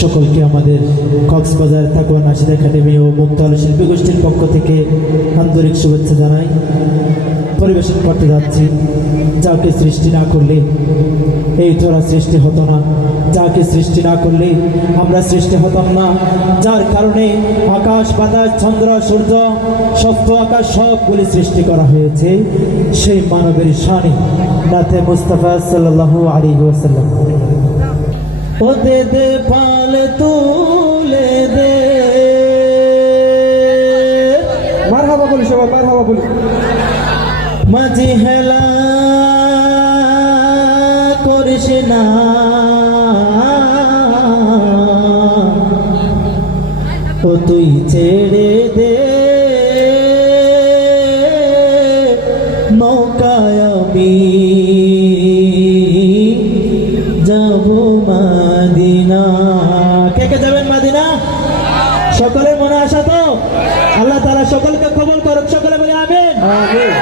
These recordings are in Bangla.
সকলকে আমাদের কক্সবাজার তাকওয়া নাশিদ একাডেমি ও মুক্তাল শিল্পী গোষ্ঠীর পক্ষ থেকে আন্তরিক শুভেচ্ছা জানাই। পরিবেশন করতে যাচ্ছি যাকে সৃষ্টি না করলে এই তোরা সৃষ্টি হতো না, যাকে সৃষ্টি না করলে আমরা সৃষ্টি হতাম না, যার কারণে আকাশ বাতাস চন্দ্র সূর্য সপ্ত আকাশ সবগুলি সৃষ্টি করা হয়েছে সেই মানবের শানে নাতে মুস্তাফা সাল্লাল্লাহু আলাইহি ওয়াসাল্লাম। ও দে দে পাল তুলে দে, মারহাবা বলি সবাই, মারহাবা বলি। মাঝি হেলা করিস না, ও তুই ছেড়ে দে নৌকায় আমি যাব মদিনা। কে কে যাবেন মদিনা? সকলের মনে আশা তো? আল্লাহ তাআলা সকলকে কবুল করুক, সকলে বলে আমিন। আমিন।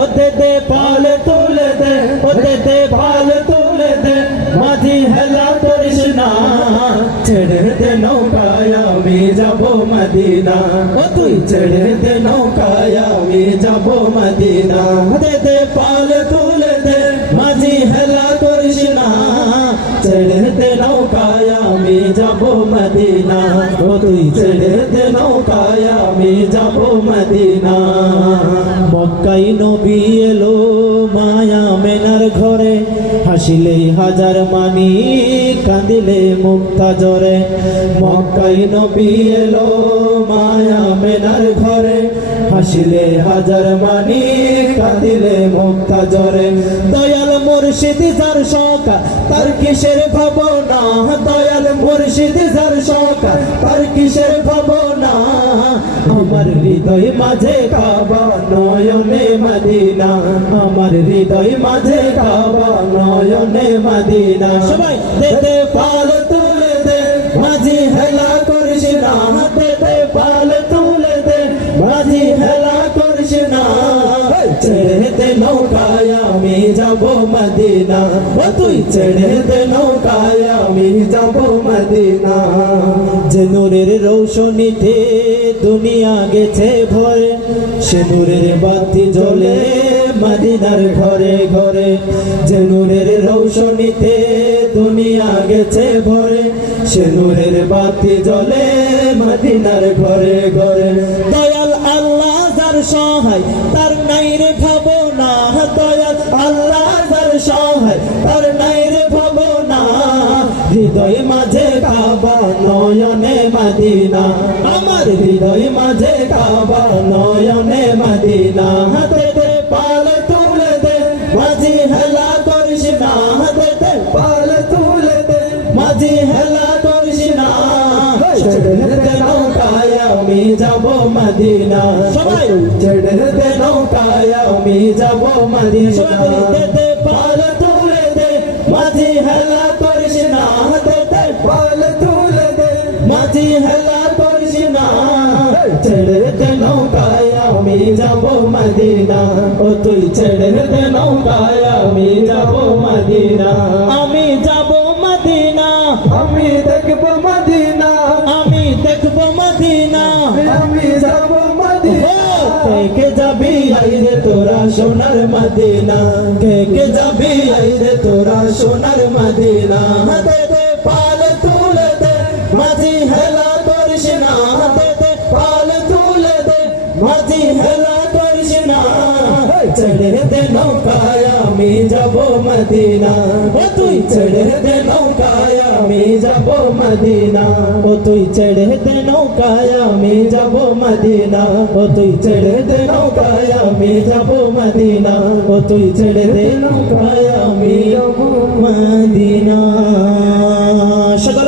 ও দে দে পাল তুলে দে, ও দে দে পাল তুলে দে, মাঝি হেলা করিস না, ছেড়ে দে নৌকায় আমি যাব মদিনা, ও তুই ছেড়ে দে নৌকায় আমি যাব মদিনা। দে দে পাল তুলে দে, মাঝি হেলা করিস না, ছেড়ে দে নৌকায় আমি যাব মদিনা, ও তুই ছেড়ে দে নৌকায় আমি যাব মদিনা। মক্কায় নবী এলো মায়া মেনার ঘরে, হাসিলে হাজার মানি কাঁদিলে মুক্তা জরে। মক্কায় নবী এলো মায়া মেনার ঘরে, হাসিলে হাজার মানি কাঁদিলে মুক্তা জরে। দয়াল মুর্শিদ যার শোকা তার কিসের ভাবনা, দয়াল মুর্শিদ যার শোকা তার কিসের ভাবনা। আমার হৃদয় মাঝে কাবা নয়নে মদিনা, আমার হৃদয় মাঝে কাবা নয়নে মদিনা। সবাই দে দে পাল তুলে দে, মাঝি হেলা করিস না, দে দে পাল তুলে দে, মাঝি হেলা করিস না, ছেড়ে দে নৌকায় আমি যাব মদিনা, ও তুই ছেড়ে দে নৌকায় আমি যাব মদিনা। যে নূরের রৌশনীতে দুনিয়া গেছে ভরে, সে নূরের বাতি জ্বলে মদিনার ঘরে ঘরে। যে নূরের রৌশনীতে দুনিয়া গেছে ভরে, সে নূরের বাতি জ্বলে মদিনার ঘরে ঘরে। দয়াল আল্লাহ যার সহায় তার নাই রে ভাবনা, দয়াল আল্লাহ যার সহায় তার নাই রে ভাবনা। হৃদয় মাঝে কাবা নয়নে মদিনা, আমার হৃদয় মাঝে কাবা নয়নে মদিনা। হাতে দে পাল তুলে দে, মাঝি হেলা করিস না, হাতে দে পাল তুলে দে, মাঝি হেলা করিস না, ছেড়ে দে নৌকায় আমি যাব মদিনা, সবাই ছেড়ে দে নৌকায় আমি যাব মদিনা। দে দে পাল তুলে দে, মাঝি হেলা করিস না, দে দে পাল তুলে দে, মাঝি হেলা করিস না, ছেড়ে দে নৌকায় আমি যাব মদিনা, ও তুই ছেড়ে দে নৌকায় আমি যাব মদিনা। আমি যাব মদিনা, আমি দেখবো মদিনা, আমি দেখব মদিনা, আমি যাব মদিনা। কে যাবি আইরে তোরা সোনার মদিনা, কে যাবি আইরে তোরা সোনার মদিনা। দে দে পাল তুলে দে, মাঝি হেলা করিস না, দে দে পাল তুলে দে, মাঝি হেলা করিস না, ছেড়ে দে নৌকায় আমি যাব মদিনা, ও তুই ছেড়ে দে নৌকায় আমি যাব মদিনা, ও তুই ছেড়ে দে নৌকায় আমি যাব মদিনা, ও তুই ছেড়ে দে নৌকায় আমি যাব মদিনা, ও তুই ছেড়ে দে নৌকায় আমি যাব মদিনা। সকল